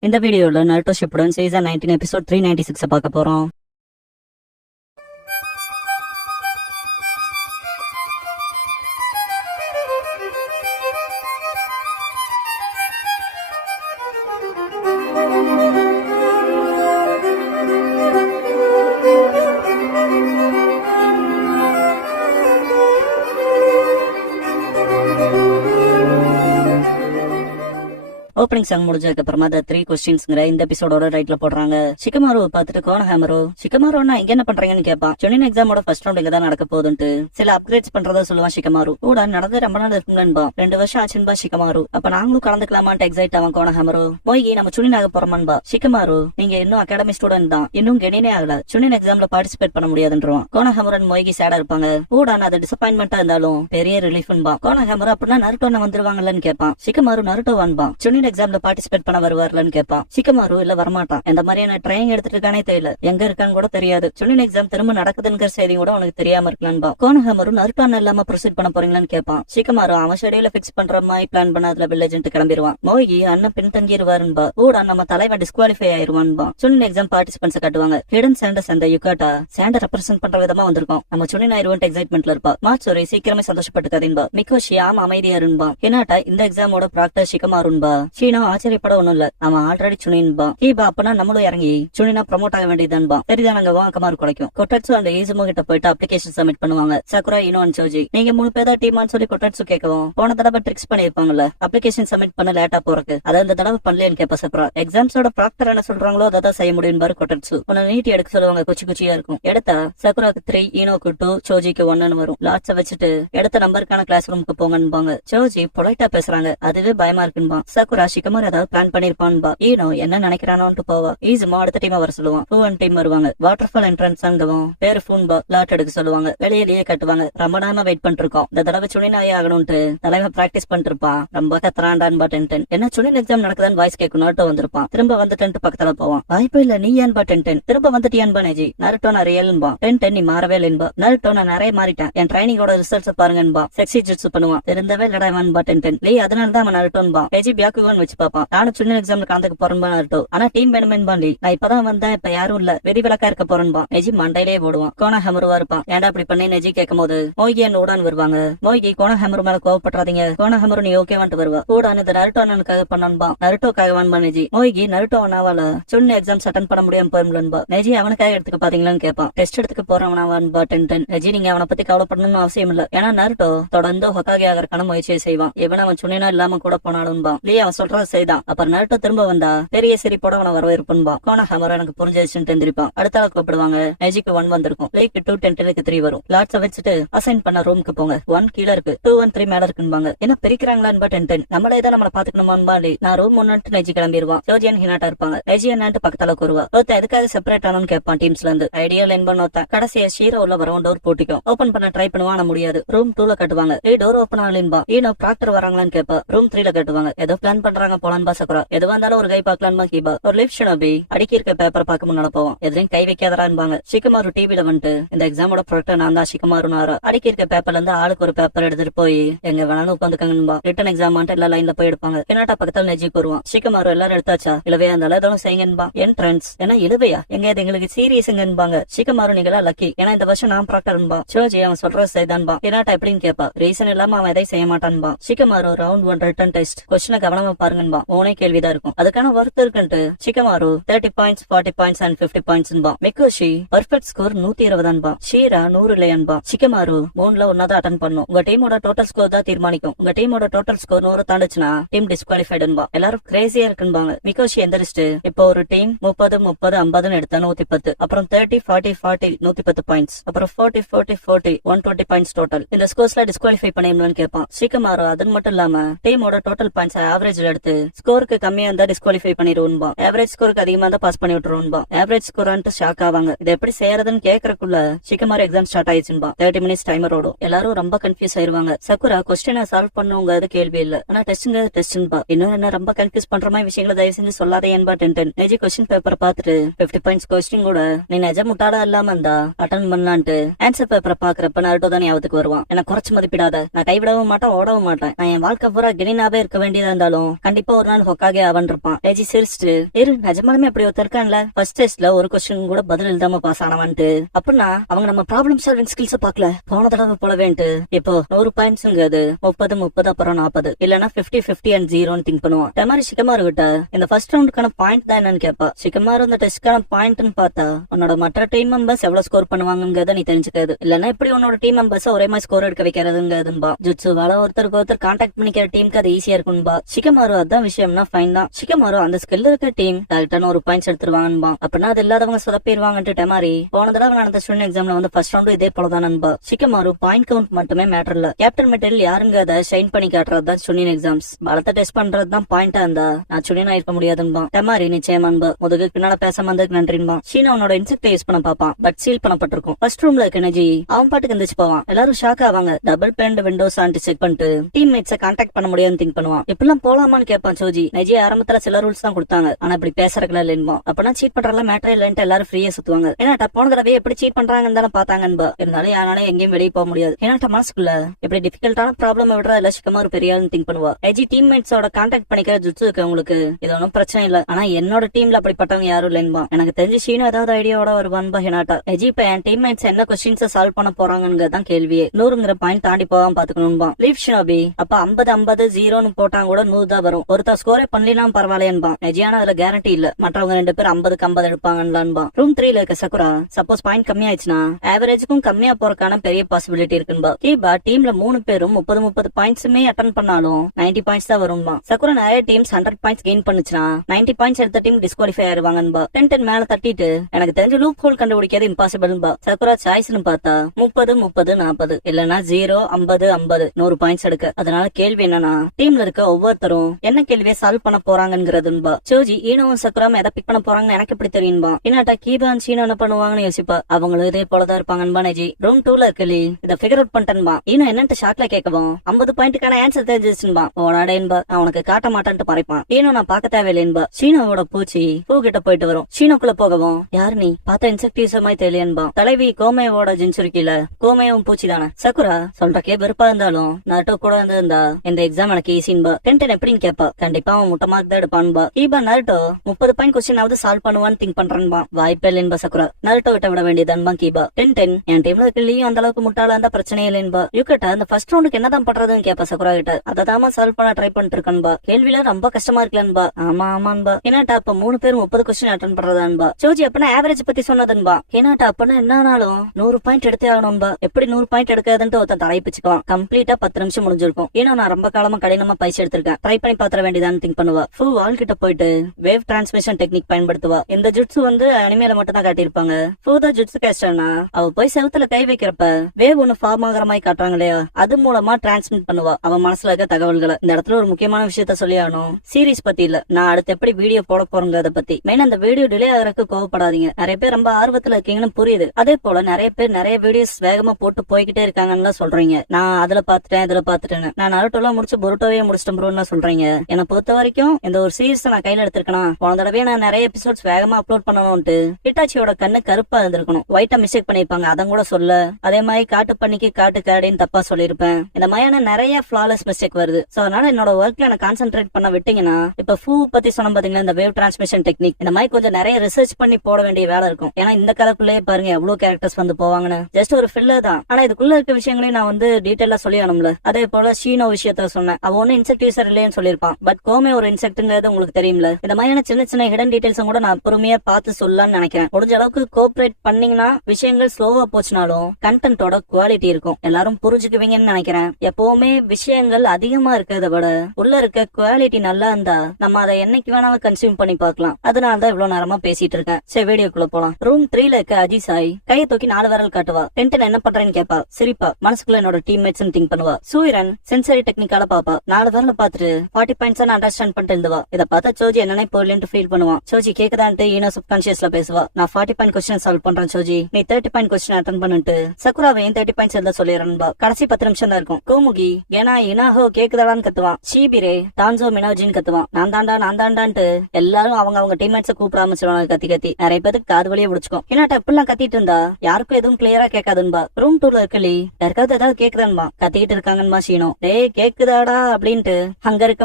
இந்த வீடியோல Naruto Shippuden season 19 episode 396 பார்க்க போறோம். ஓப்பனிங் சாங் முடிஞ்சதுக்கு அப்புறமா அந்த 3 கொஸ்டின்ஸ்ங்கிற இந்த எபிசோடோட ரைட்ல போடுறாங்க. ஷிகமாரு பார்த்துட்டு கோனஹாமரோ ஷிகமாரோனா இங்க என்ன பண்றீங்கன்னு கேட்பான். ஜொனின் எக்ஸாமோட ஃபர்ஸ்ட் ரவுண்ட் இங்க தான் நடக்க போகுதுன்ட்டு சில அப்கிரேட்ஸ் பண்றதா சொல்லுவான் ஷிகமாரு. கூட நடந்து ரொம்ப நாள் இருக்குங்கன்பா, 2 வருஷம் ஆச்சுன்பா ஷிகமாரு. அப்ப நாங்களும் கலந்துக்கலாமான்ட்டு எக்ஸைட் ஆவான் கோனஹாமரோ. மொய்கி நம்ம சுனின் ஆக போறோமான்பா. ஷிகமாரு நீங்க இன்னும் அகாடமி ஸ்டூடெண்ட் தான், இன்னும் கெனினே ஆகல, சுனின் எக்ஸாம்ல பார்ட்டிசிபேட் பண்ண முடியாதுன்றான். கோனஹாமரன் மொய்கி சேடா இருப்பாங்க. கூட அது டிசப்பாயின்மெண்டா இருந்தாலும் பெரிய ரிலீஃப்ன்பா. கோனஹாமரோ அப்படின்னா நருட்டோ வந்துருவாங்கல்லன்னு கேட்பான். ஷிகமாரு நருட்டோ வான்பா சுனின் எக்ஸாம்ல பார்ட்டிசிபேட் பண்ண வருவார்லன்னு கேட்பான். ஷிகமாரு இல்ல வரமாட்டான், இந்த மாதிரியான ட்ரைனிங் எடுத்துட்டு இருக்கானே தெரியல, எங்க இருக்கான்னு கூட தெரியாது, சுனின் எக்ஸாம் திரும்ப நடக்குதுங்கிற செய்தி கூட உனக்கு தெரியாம இருக்கலான்பா. கோனஹாமரு நருட்டோ இல்லாம ப்ரொசீட் பண்ண போறீங்களான்னு கேட்பான். ஷிகமாரு அவன் ஷெடியூல பிக்ஸ் பண்ற மாதிரி பிளான் பண்ணதுல வில்லேஜ் கிளம்பிடுவான். மோகி அண்ணன் பின் தங்கிடுவாருன்பா. கூட நம்ம தலைவன் டிஸ்குவாலிஃபை ஆயிருவான்பா. சுனின் எக்ஸாம் பார்ட்டிசிபென்ட்ஸ் காட்டுவாங்க. ஹிடன் சாண்டர்ஸ் அந்த யுகாட்டா சாண்டர் ரெப்ரசென்ட் பண்ற விதமா வந்திருக்கும். நம்ம சுனின் ஆயிருவன்ட்டு எக்ஸைட்மெண்ட்ல இருப்பா. மாட்சுரி சீக்கிரமே சந்தோஷப்பட்டுக்காதீன்பா. மிகோஷி ஆமா அமைதியா இருன்பா. ஹினாட்டா இந்த எக்ஸாமோட ப்ராக்டர் ஷிகமாருன்பா. ஷீனோ ஆச்சரியப்பட ஒண்ணும் இல்ல, அவன் ஆல்ரெடி சுனின்பா. ஹீபா அப்பனா நம்மளும் இறங்கி சுனினா ப்ரமோட் ஆக வேண்டியதுன்பா. சரிதானங்க வாக்கமாரு குறைக்கும். கொட்டட்சு அந்த ஈசுமோ கிட்ட போயிட்டு அப்ளிகேஷன் சப்மிட் பண்ணுவாங்க. சக்குரா இனோ அண்ட் சோஜி நீங்க 3 பேர் தான் டீமான்னு சொல்லி கொட்டட்சு கேட்கவும் போன தடவை ட்ரிக்ஸ் பண்ணிருப்பாங்கல்ல அப்ளிகேஷன் சப்மிட் பண்ண லேட்டா போறக்கு, அதை இந்த தடவை பண்ணலன்னு கேப்ப சக்குரா. எக்ஸாம்ஸோட ப்ராக்டர் என்ன சொல்றாங்களோ அதை செய்ய முடியும் பாரு கொட்டட்சு. உன்னை நீட்டி எடுக்க சொல்லுவாங்க, குச்சி குச்சியா இருக்கும். எடுத்தா சக்குராக்கு 3, ஈனோக்கு 2, சோஜிக்கு 1 வரும். லாட்ஸ வச்சுட்டு எடுத்த நம்பருக்கான கிளாஸ் ரூமுக்கு போங்கன்பாங்க. சோஜி பொலைட்டா பேசுறாங்க, அதுவே பயமா இருக்குன்பா. சக்குரா ஷிகமாரு ஏதாவது பிளான் பண்ணிருப்பான்பா. ஈனோ என்ன நினைக்கிறானோன்ட்டு போவா. ஈசுமோ அடுத்த டீமா வர சொல்லுவான். ஃபூன் டீம் வருவாங்க. வாட்டர்ஃபால் என்ட்ரன்ஸ் அங்கவும் பேரு ஃபூன்பா லாட் எடுக்க சொல்லுவாங்க. வெளியிலேயே கட்டுவாங்க. ரொம்ப நேரமா வெயிட் பண்ணிட்டு இருக்கோம். இந்த தடவை சுனினாயே ஆகணும்ட்டு தலைவன் பிராக்டிஸ் பண்ணிட்டு இருப்பான். ரொம்ப கத்துறான்டான்பா டென்டென். என்ன சுனின் எக்ஸாம் நடக்குதான்னு வாய்ஸ் கேட்கும். நருட்டோ வந்திருப்பான். திரும்ப வந்துட்டு பக்கத்துல போவான். வாய்ப்பு இல்ல நீ ஏன்பா டென்டென் திரும்ப வந்துட்டியான்பா. நெஜி நருட்டோ நான் ரியல்பா. டென்டென் நீ மாறவே இல்லைன்பா. நருட்டோ நான் நிறைய மாறிட்டேன், என் ட்ரைனிங்கோட ரிசல்ட்ஸ் பாருங்கன்பா. செக்ஸி ஜுட்ஸு பண்ணுவான். திருந்தவே இல்லடாவன்பா டென்டென். லீ அதனாலதான் அவன் நருட்டோன்பா. நெஜி பியாக்குவான்னு வச்சு பாப்பான். நானும் சுனின் எக்ஸாம்ல கலந்துக்க போறேன்பா நருட்டோ. ஆனா டீம் வேணுமேன்பா. லீ நான் இப்பதான் வந்தேன், இப்ப யாரும் இல்ல, வெடி விளக்கா இருக்க போறேன்பா. நெஜி மண்டையிலே போடுவான். கோனஹாமருவா இருப்பான். ஏன்டா அப்படி பண்ணி நெஜி கேட்கும் போது மோகி அண்ட் ஊடான் வருவாங்க. மோகி கோனஹாமரு மேல கோவப்படாதீங்க, கோனஹாமரு நீ ஓகே வந்துட்டு வருவா. ஊடான் இந்த Naruto அண்ணனுக்காக பண்ணன்பா. நருட்டோக்காக வான்பா Neji. மோகி Naruto அண்ணாவால சுனின் exams attend பண்ண முடியாம போயிரும்பா. நெஜி அவனுக்காக எடுத்துக்க பாத்தீங்களான்னு கேட்பான். டெஸ்ட் எடுத்துக்க போறவனாவான்பா டென்டென். நெஜி நீங்க அவனை பத்தி கவலைப்படணும்னு அவசியம் இல்ல, ஏன்னா நருட்டோ தொடர்ந்து ஹொகாகே ஆகிறக்கான முயற்சியை செய்வான். இவன் அவன் சுனினா இல்லாம கூட போனாலும்பா. லீ அவன் சொல்றத செய்தான். அப்புறம் நருட்டோ திரும்ப வந்தா பெரிய சிரிப்போட அவனை வரவேற்பா. கோனஹாமரு எனக்கு புரிஞ்சிருச்சுன்னு தெரிஞ்சிருப்பான். அடுத்த ஆள் கூப்பிடுவாங்க. நெஜிக்கு 1 வந்திருக்கும். லேக்கு 2, 10 3 வரும். லாட்ஸ வச்சுட்டு அசைன் பண்ண ரூமுக்கு போங்க. 1 கீழே இருக்கு, 2 1 3 மேல இருக்குன்பாங்க. என்ன பிரிக்கிறாங்களான்பா டென்டென். நம்மளே தான் நம்மள பாத்துக்கணுமான்பா. நான் ரூம் முன்னாடி நெஜி கிளம்பிடுவான். ஜோஜியன் ஹினாட்டா இருப்பாங்க. நெஜி என்னான்ட்டு பக்கத்துல வருவா. ஒருத்தன் எதுக்காக செப்பரேட் ஆனு கேட்பான் டீம்ஸ்ல இருந்து. ஐடியா லைன் பண்ண ஒருத்தன் கடைசியா ஷீரோ உள்ள வரவும் டோர் போட்டிக்கும். ஓபன் பண்ண ட்ரை பண்ணுவான், முடியாது. ரூம் 2ல கட்டுவாங்க. Door open ஆகலின்பா. ஈனோ ப்ராக்டர் வராங்களான்னு கேப்பா. ரூம் 3ல கட்டுவாங்க. ஏதோ பிளான் பண்றாங்க போலான்பா சக்குரா. எதுவா இருந்தாலும் ஒரு கை பாக்கலான்பா கீபா. ஒரு லிஃப்ட் ஷினோபி அடிக்கி இருக்க பேப்பர் பார்க்க முன்னால போவான். எதுவும் கை வைக்காதரான்பாங்க. ஷிகமாரு டிவில வந்துட்டு இந்த எக்ஸாமோட ப்ரொடக்டர் நான் தான் ஷிகமாருனாரா. அடிக்கி இருக்க பேப்பர்ல இருந்து ஆளுக்கு ஒரு பேப்பர் எடுத்துட்டு போய் எங்க வேணாலும் உட்காந்துக்கங்கன்பா. ரிட்டன் எக்ஸாம் எல்லா லைன்ல போய் எடுப்பாங்க. என்னட்டா பக்கத்துல நெஜிக்கு வருவான். ஷிகமாரு எல்லாரும் எடுத்தாச்சா? இலவையா இருந்தாலும் எதுவும் செய்யுங்கன்பா. என்ட்ரன்ஸ் என்ன இலவையா எங்க இது எங்களுக்கு சீரியஸ்ங்கன்பாங்க. ஷிகமாரு நீங்களா லக்கி, ஏன்னா இந்த வருஷம் நான் ப்ராக்டர்ன்பா. சோஜி அவன் சொல்றது செய்தான்பா. என்னட்டா எப்படின்னு கேப்பா. ரீசன் இல்லாம அவன் எதை செய்ய மாட்டான்பா. ஷிகமாரு ரவுண்ட் 1 ரிட்டன் டெஸ்ட் கொஸ்டினை கவனமா பாருங்கன்பா. ஓனே கேள்விதான் இருக்கும், அதுக்கான ஒர்த் இருக்குன்ட்டு Shikamaru 30 points 40 points and 50 பாயிண்ட்ஸ்ன்பா. மிகோஷி perfect score 120 Sheera 100 இல்லையன்பா. Shikamaru 3ல 1 தான் அட்டன் பண்ணும். உங்க டீமோட டோட்டல் ஸ்கோர் தான் தீர்மானிக்கும். உங்க டீமோட டோட்டல் ஸ்கோர் 100 தாண்டுச்சுன்னா டீம் டிஸ்குவாலிஃபைடுன்பா. எல்லாரும் கிரேசியா இருக்குன்பாங்க. மிகோஷி எந்திரிச்சிட்டு இப்போ ஒரு டீம் 30 30 50 எடுத்தா 110, அப்புறம் 30 40 40 110 பாயிண்ட்ஸ், அப்புறம் 40 40 40 120 பாயிண்ட்ஸ் டோட்டல். இந்த ஸ்கோர்ஸ்ல டிஸ்குவாலிஃபை பண்ணிடணும்னு கேட்பான். ஷிகமாரு அது மட்டும் இல்லாம டீமோட டோட்டல் பாயிண்ட்ஸ் ஆவரேஜ்ல எடுத்து ஸ்கோருக்கு கம்மியா இருந்தா டிஸ்குவாலிஃபை பண்ணிடுவோம்பா. ஆவரேஜ் ஸ்கோருக்கு அதிகமா இருந்தா பாஸ் பண்ணி விட்டுருவோம்பா. ஆவரேஜ் ஸ்கோரான்ட்டு ஷாக் ஆவாங்க. இது எப்படி செய்யறதுன்னு கேக்குறக்குள்ள Shikamaru exam start ஆயிடுச்சுன்பா. 30 minutes timer ஓடும். எல்லாரும் ரொம்ப கன்ஃபியூஸ் ஆயிருவாங்க. சக்குரா கொஸ்டினை சால்வ் பண்ணுங்க கேள்வி இல்ல, ஆனா டெஸ்ட்ங்க டெஸ்ட்பா. இன்னும் என்ன ரொம்ப கன்ஃபியூஸ் பண்ற மாதிரி விஷயங்களை தயவு செஞ்சு சொல்லாதேன்பா டென்டென். நெஜி கொஸ்டின் பேப்பரை பார்த்துட்டு 50 பாயிண்ட்ஸ் கொஸ்டின் கூட நீ நிஜம் முட்டாடா இல்லாம இருந்தா அட்டன் பண்ணலான்ட்டு ஆன்சர் பேப்பரை பாக்குறப்ப நருட்டோ தான் ஞாபகத்துக்கு வருவான். என்ன குறைச்சு மதிப்பிடாத, நான் கைவிடவும் மாட்டேன் ஓடவும் மாட்டேன். நான் என் வாழ்க்கை பூரா கெனினாவே இருக்க வேண்டியதா இருந்தாலும் கண்டிப்பா ஒரு நாள் ஹொக்காகே அவன் இருப்பான். ஏஜி சிரிச்சிட்டு இரு நிஜமாலுமே அப்படி ஒருத்தர் இருக்கான்ல ஃபர்ஸ்ட் டெஸ்ட்ல ஒரு கொஸ்டின் கூட பதில் எழுதாம பாஸ் ஆனவன்ட்டு. அப்படின்னா அவங்க நம்ம ப்ராப்ளம் சால்விங் ஸ்கில்ஸ் பாக்கல போன தடவை போலவேன்ட்டு. இப்போ 100 பாயிண்ட்ஸ்ங்கிறது 30 அப்புறம் 40 இல்லனா 50 அண்ட் 0 திங்க் பண்ணுவான். டெமாரி ஷிகமாரு கிட்ட இந்த ஃபர்ஸ்ட் ரவுண்டுக்கான பாயிண்ட் தான் என்னன்னு கேப்பா. ஷிகமாரு இந்த டெஸ்ட்கான பாயிண்ட்னு பார்த்தா உன்னோட மற்ற டீம் மெம்பர்ஸ் எவ்வளவு ஸ்கோர் பண்ணுவாங்கங்கறத நீ தெரிஞ்சுக்காது. இல்லனா இப்படி உன்னோட டீம் மெம்பர்ஸ் ஒரே மாதிரி ஸ்கோர் எடுக்க வைக்கிறதுங்கதும்பா. ஜுட்சுவால ஒருத்தருக்கு ஒருத்தர் கான்டாக்ட் பண்ணிக்கிற டீமுக்கு அது ஈஸியா இருக்கும்பா. ஷிகமாரு அதான் விஷயம்னா ஃபைன் தான். ஷிகமாரு அந்த ஸ்கில் இருக்க டீம் கரெக்டான ஒரு பாயிண்ட்ஸ் எடுத்துருவாங்கன்பா. அப்படின்னா அது இல்லாதவங்க சொதப்பிடுவாங்கன்ட்டு டெமாரி போன தடவை நடந்த ஸ்டூடெண்ட் எக்ஸாம்ல வந்து ஃபர்ஸ்ட் ரவுண்டு இதே போலதான் நண்பா. ஷிகமாரு பாயிண்ட் கவுண்ட் மட்டுமே மேட்டர் இல்ல, கேப்டன் மெட்டீரியல் யாருங்க அதை ஷைன் பண்ணி காட்டுறதுதான் ஸ்டூடெண்ட் எக்ஸாம்ஸ். பலத்தை டெஸ்ட் பண்றதுதான் பாயிண்டா இருந்தா நான் ஸ்டூடெண்ட் இருக்க முடியாதுன்பா. டெமாரி நிச்சயமான்பா. முதுகு பின்னால பேசாம வந்ததுக்கு நன்றின்பா. ஷீனா அவனோட இன்செக்ட் யூஸ் பண்ண பாப்பான், பட் சீல் பண்ணப்பட்டிருக்கும். ஃபர்ஸ்ட் ரூம்ல இருக்க எனர்ஜி அவன் பாட்டுக்கு எந்திரிச்சு போவான். எல்லாரும் ஷாக் ஆவாங்க. Double pant Windows anti check பண்ணிட்டு டீம்மேட்ஸை கான்டாக்ட் பண்ண முடியாதுன்னு திங்க் பண்ணுவான். இப்பெல்லாம் போலாமான்னு கேட்பான் சோஜி. நெஜி ஆரம்பத்துல சில ரூல்ஸ் தான் கொடுத்தாங்க, ஆனா இப்படி பேசுறதுல இல்லைன்பா. அப்பனா சீட் பண்றதுல மேட்டர் இல்லன்ட்டு எல்லாரும் ஃப்ரீயா சுத்துவாங்க. ஏன்னா போன தடவை எப்படி சீட் பண்றாங்கன்னு தானே பாத்தாங்கன்பா. இருந்தாலும் யாராலும் எங்கேயும் வெளியே போக முடியாது. ஏன்னா மனசுக்குள்ள எப்படி டிஃபிகல்ட்டான ப்ராப்ளம் விடுறா இல்ல ஷிகமாரு பெரிய ஆளுன்னு திங்க் பண்ணுவா. நெஜி டீம்மேட்ஸோட கான்டாக்ட் பண்ணிக்கிற ஜுட்சு இருக்கவங்களுக்கு இது ஒன்னும் பிரச்சனை இல்ல, ஆனா என்னோட டீம்ல அப்படிப்பட்டவங்க யாரும் இல்லைன்பா. எனக்கு தெரிஞ்சு ஷீனோ ஏதாவது ஐடியாவோட வருவான்பா. ஹெனாட்டா நெஜி இப்ப என் டீம்மேட்ஸ் என்ன கொஸ்டின்ஸ் சால்வ் பண்ண போறாங்கன்னு கேள்வியே. 100ங்கிற பாயிண்ட் தாண்டி போவாம பாத்துக்கணும்பா. லீவ் ஷினோபி அப்ப 50 0ன்னு போட்டாங்க கூட 100 தான் வரும். ஒருத்தர் ஸ்கோரே பண்ணலாம் பரவாயில்லையன்பா. நெஜியான அதுல கேரண்டி இல்ல, மற்றவங்க 2 பேர் 50 எடுப்பாங்கன்னு. ரூம் 3ல இருக்க சக்குரா சப்போஸ் பாயிண்ட் கம்மியாயிடுச்சுன்னா ஆவரேஜுக்கும் கம்மியா போறதுக்கான பெரிய பாசிபிலிட்டி இருக்குன்பா. கீபா டீம்ல 3 பேரும் 30 பாயிண்ட்ஸுமே அட்டன் பண்ணாலும் 90 பாயிண்ட்ஸ் தான் வரும்பா. சக்குரா நிறைய டீம்ஸ் 100 பாயிண்ட்ஸ் கெயின் பண்ணுச்சுன்னா 90 பாயிண்ட்ஸ் எடுத்த டீம் டிஸ்குவாலிஃபை ஆயிருவாங்கன்பா. 10 மேல தட்டிட்டு எனக்கு தெரிஞ்ச லூப் ஹோல் கண்டுபிடிக்கிறது இம்பாசிபிள்பா. சக்குரா சாய்ஸ்னு பார்த்தா 30 40 இல்லனா 0 50 100 பாயிண்ட்ஸ் எடுக்க. அதனால கேள்வி என்னன்னா டீம்ல இருக்க ஒவ்வொருத்தரும் என்ன கேள்வியை சால்வ் பண்ண போறாங்கிறதுன்பா. சோஜி ஈனோவும் சக்குராம எதை பிக் பண்ண போறாங்கன்னு எனக்கு எப்படி தெரியும்பா. என்னட்டா கீபான் சீனோ என்ன பண்ணுவாங்கன்னு யோசிப்பா. அவங்களும் இதே போலதான் இருப்பாங்கன்பா. நெஜி ரூம் 2ல இருக்கலி இத ஃபிகர் அவுட் பண்ணிட்டேன்பா. ஈனோ என்னன்ட்டு ஷாக்ல கேட்கவும் 50 பாயிண்ட்டுக்கான ஆன்சர் தெரிஞ்சிச்சுன்பா. ஓடாடேன்பா அவனுக்கு காட்ட மாட்டான்ட்டு பறைப்பான். ஈனோ நான் பார்க்க தேவையில்லைன்பா. ஷீனோவோட பூச்சி பூ கிட்ட போயிட்டு வரும். ஷீனோக்குள்ள போகவும் யாரு நீ பார்த்தா இன்செக்டிவ்ஸ் மாதிரி தெரியன்பா. தலைவி கோமேவோட ஜின்சுருக்கில கோமேவும் பூச்சி தானே. சக்குரா சொல்றக்கே வெறுப்பா இருந்தாலும் நருட்டோ கூட இருந்தா இந்த எக்ஸாம் எனக்கு ஈஸின்பா. டென்டன் எப்படின்னு கேப்பா. கண்டிப்பா அவன் முட்டை மார்க் தான் எடுப்பான்பா. கீபா நருட்டோ 30 பாயிண்ட் கொஸ்டின் ஆவது சால்வ் பண்ணுவான்னு திங்க் பண்றான்பா. வாய்ப்பே இல்லைன்பா சக்குரா. நருட்டோ விட்ட விட வேண்டியதான்பா கீபா. டென்டன் என் டீம்ல இருக்க அந்த அளவுக்கு முட்டாளா இருந்தா பிரச்சனை இல்லைன்பா. யூகட்டா அந்த ஃபர்ஸ்ட் ரவுண்டுக்கு என்னதான் பண்றதுன்னு கேப்பா சக்குரா கிட்ட. அததாமா சால்வ் பண்ண ட்ரை பண்ணிட்டு இருக்கன்பா. கேள்வியில ரொம்ப கஷ்டமா இருக்கலன்பா. ஆமான்பா. ஏன்னாட்டா அப்ப 3 பேர் 30 கொஸ்டின் அட்டன் பண்றதான்பா. சோஜி அப்பனா ஆவரேஜ் பத்தி சொன்னதுன்பா. ஏன்னாட்டா அப்பனா என்னாலும் 100 பாயிண்ட் எடுத்தே ஆகணும்பா. எப்படி 100 பாயிண்ட் எடுக்காதுன்ட்டு ஒருத்தன் தலை பிச்சுக்குவான். கம்ப்ளீட்டா 10 நிமிஷம் முடிஞ்சிருக்கும். ஏன்னா நான் ரொம்ப காலமா கடினமா பயிற்சி எடுத்திருக்கேன். ட்ரை பண்ணி பாத்திர வேண்டியதான்னு திங்க் பண்ணுவா. ஃபுல் வால் கிட்ட போயிட்டு வேவ் டிரான்ஸ்மிஷன் டெக்னிக் பயன்படுத்துவா. இந்த ஜுட்சு வந்து அனிமேல மட்டும் தான் காட்டியிருப்பாங்க. ஃபூதா ஜுட்சு கேஸ்டர்னா அவ போய் செவுத்துல கை வைக்கிறப்ப வேவ் ஒன்னு ஃபார்ம் ஆகிற மாதிரி காட்டுறாங்க இல்லையா, அது மூலமா டிரான்ஸ்மிட் பண்ணுவா அவ மனசுல இருக்க தகவல்களை. இந்த இடத்துல ஒரு முக்கியமான விஷயத்த சொல்லி ஆகணும். சீரிஸ் பத்தி இல்ல, நான் அடுத்து எப்படி வீடியோ போட போறேங்கிறத பத்தி. மெயின் அந்த வீடியோ டிலே ஆகிறதுக்கு கோவப்படாதீங்க. நிறைய பேர் ரொம்ப ஆர்வத்துல இருக்கீங்கன்னு புரியுது. அதே போல நிறைய பேர் நிறைய வீடியோஸ் வேகமா போட்டு போய்கிட்டே இருக்காங்கன்னு சொல்றீங்க. நான் அதுல பாத்துட்டேன் இதுல பாத்துட்டேன்னு. நான் நருட்டோலாம் முடிச்சு பொருட்டோவே முடிச்சிட்டேன் ப்ரோன்னு சொல்றீங்க. என்னை பொறுத்த வரைக்கும் இந்த ஒரு சீரிஸ் நான் கையில எடுத்திருக்கேன். போன தடவை நான் நிறைய எபிசோட்ஸ் வேகமா அப்லோட் பண்ணணும்ட்டு ஹிட்டாச்சியோட கண்ணு கருப்பா இருந்திருக்கணும், ஒயிட்டா மிஸ்டேக் பண்ணிருப்பாங்க. அதன் கூட சொல்ல. அதே மாதிரி காட்டு பண்ணிக்கு காட்டு காடின்னு தப்பா சொல்லிருப்பேன். இந்த மாதிரியான நிறைய ஃபிளாலஸ் மிஸ்டேக் வருது. சோ அதனால என்னோட ஒர்க்ல நான் கான்சென்ட்ரேட் பண்ண விட்டீங்கன்னா இப்ப ஃபூ பத்தி சொன்ன பாத்தீங்களா, இந்த வேவ் டிரான்ஸ்மிஷன் டெக்னிக், இந்த மாதிரி கொஞ்சம் நிறைய ரிசர்ச் பண்ணி போட வேண்டிய வேலை இருக்கும். ஏன்னா இந்த கதைக்குள்ளேயே பாருங்க எவ்வளவு கேரக்டர்ஸ் வந்து போவாங்கன்னு. ஜஸ்ட் ஒரு ஃபில்லர் தான், ஆனா இதுக்குள்ள இருக்க விஷயங்களையும் நான் வந்து டீடைலா சொல்லி ஆகணும்ல. அதே போல ஷீனோ விஷயத்த சொன்னேன். அவன் ஒன்னும் இன்செக்ட் யூசர் இல்லைன்னு சொல்லிருப்பான், பட் கோமே ஒரு இன்செக்ட்ங்கிறது உங்களுக்கு தெரியும்ல. இந்த மாதிரியான சின்ன சின்ன ஹிடன் டீடைல்ஸ் கூட நான் பொறுமையா பார்த்து சொல்லலாம்னு நினைக்கிறேன். முடிஞ்ச அளவுக்கு கோஆபரேட் பண்ணீங்கன்னா விஷயங்கள் ஸ்லோவா போச்சுனாலும் கண்டென்ட்டோட குவாலிட்டி இருக்கும். எல்லாரும் புரிஞ்சுக்குவீங்கன்னு நினைக்கிறேன். எப்பவுமே விஷயங்கள் அதிகமா இருக்கிறத விட உள்ள இருக்க குவாலிட்டி நல்லா இருந்தா நம்ம அதை என்னைக்கு வேணாலும் கன்சியூம் பண்ணி பார்க்கலாம். அதனாலதான் இவ்வளவு நேரமா பேசிட்டு இருக்கேன். சரி வீடியோக்குள்ள போலாம். ரூம் 3ல இருக்க அஜிசாய் கையை தூக்கி 4 விரல் காட்டுவா. டென்டன் என்ன பண்றேன்னு கேப்பா. சிரிப்பா. மனசுக்குள்ள என்னோட டீம்மேட்ஸ் திங்க் பண்ணுவா. சூரன் சென்சரி டெக்னிக்கால பாப்பா. 4 விரல பாத்துட்டு 40 பாயிண்ட்ஸ் அண்டர்ஸ்டாண்ட் பண்ணிட்டு இருந்துவா. இதை பார்த்தா சோஜி என்னன்னே போடலன்னு ஃபீல் பண்ணுவான். சோஜி கேக்குதான்ட்டு ஈனோ சப்கான்சியஸ்ல பேசுவா. நான் 40 பாயிண்ட் கொஸ்டின் சால்வ் பண்றேன் சோஜி, நீ 30 பாயிண்ட் கொஸ்டின் அட்டன் பண்ணிட்டு சக்குராவையும் 30 பாயிண்ட்ஸ் எழுத சொல்லிடுறா. கடைசி 10 நிமிஷம் தான் இருக்கும். கோமுகி ஏன்னா இனாஹோ கேக்குதாடான்னு கத்துவான். ஷீபிரே டான்சோ மினோஜின்னு கத்துவான். நான் தாண்டான்ட்டு எல்லாரும் அவங்க டீம்மேட்ஸை கூப்பிடாம சொல்லுவாங்க. கத்தி கத்தி நிறைய பேருக்கு காது வழியே முடிச்சுக்கும். ஏன்னாட்ட எப்படிலாம் கத்திட்டு இருந்தா யாருக்கும் எதுவும் கிளியரா கேட்காதுன்பா. ரூம் 2ல இருக்கலி யாருக்காவது ஏதாவது கேக்குதான்பா. கத்திக்கிட்டு இருக்காங்கன்பா ஷீனோ. டேய் கேக்குதாடா அப்படின்ட்டு அங்க இருக்கவங்க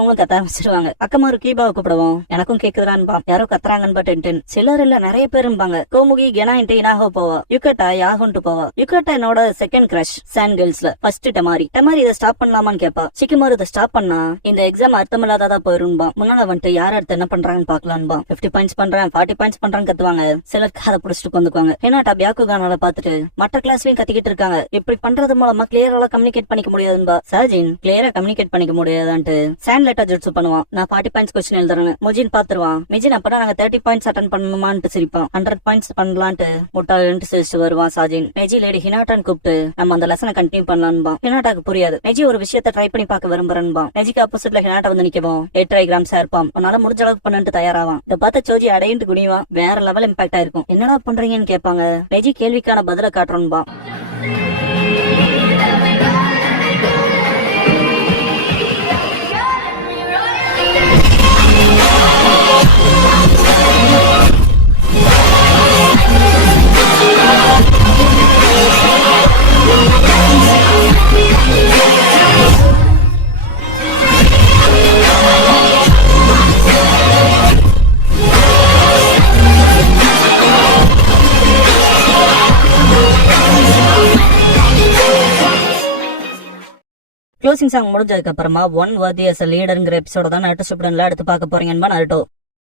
அவங்களும் கத்த ஆரம்பிச்சிருவாங்க. அக்கமாரு கீபாவை கூப்பிடுவோம். எனக்கும் கேக்குறான்பா, யாரோ கத்துறாங்கன்னு டென்டென் சிலர் இல்ல நிறைய பேரும்பாங்க. கோமுகி கெனாயின்ட்டு இனாகோ போவா, யுகட்டா யாகுன்ட்டு போவா. யுகட்டா என்னோட செகண்ட் கிரஷ் சாண்ட் கேர்ள்ஸ்ல. ஃபர்ஸ்ட் டெமாரி இதை ஸ்டாப் பண்ணலாமான்னு கேப்பா. சிக்கிமாரு இதை ஸ்டாப் பண்ணா இந்த எக்ஸாம் அர்த்தமில்லாததா போயிரும்பா. முன்னால வந்துட்டு யார் அடுத்து என்ன பண்றாங்கன்னு பாக்கலான்பா. 50 பாயிண்ட்ஸ் பண்றேன் 40 பாயிண்ட்ஸ் பண்றான்னு கத்துவாங்க. சிலர் காதை புடிச்சிட்டு வந்துக்குவாங்க. ஹினாட்டா பியாக்குகானால பாத்துட்டு மற்ற கிளாஸ்லயும் கத்திக்கிட்டு இருக்காங்க. இப்படி பண்றது மூலமா கிளியரா கம்யூனிகேட் பண்ணிக்க முடியாதுன்பா. சாஜின் கிளியரா கம்யூனிகேட் பண்ணிக்க முடியாதான்ட்டு சாண்ட் லெட்டர் ஜுட்சு பண்ணுவான். நான் 40 பாயிண்ட்ஸ் கொஸ்டின் எழுதுறேன்னு முஜின் பாத்துருவான். மிஜின் அப்பதான் நாங்க 30 பாயிண்ட்ஸ் அட்டன் பண்ணணுமான்ட்டு சிரிப்பான். 100 பாயிண்ட்ஸ் பண்ணலான்ட்டு முட்டாள்ட்டு சிரிச்சு வருவான் சாஜின். நெஜி லேடி ஹினாட்டான்னு கூப்பிட்டு நம்ம அந்த லெசனை கண்டினியூ பண்ணலான்பா. ஹினாட்டாக்கு புரியாது. நெஜி ஒரு விஷயத்தை ட்ரை பண்ணி பார்க்க விரும்புறேன்பா. நெஜிக்கு ஆப்போசிட்ல ஹினாட்டா வந்து நிக்கவும் 8 ட்ரைகிராம்ஸ் இருப்பான். உன்னால முடிஞ்ச அளவுக்கு பண்ணிட்டு தயாராவான். இதை பார்த்த சோஜி அடையிட்டு குனிவான். வேற லெவல் இம்பாக்ட் ஆயிருக்கும். என்னடா பண்றீங்கன்னு கேட்பாங்க. நெஜி கேள்விக்கான பதில காட்டுறோன்பா. க்ளோசிங் சாங் முடிஞ்சதுக்கு அப்புறமா ஒன் வர்தி அஸ் லீடர்ங்கிற எபிசோட தான் நருட்டோ ஷிப்புடன்ல எடுத்து பார்க்க போறீங்கன்னு நருட்டோ.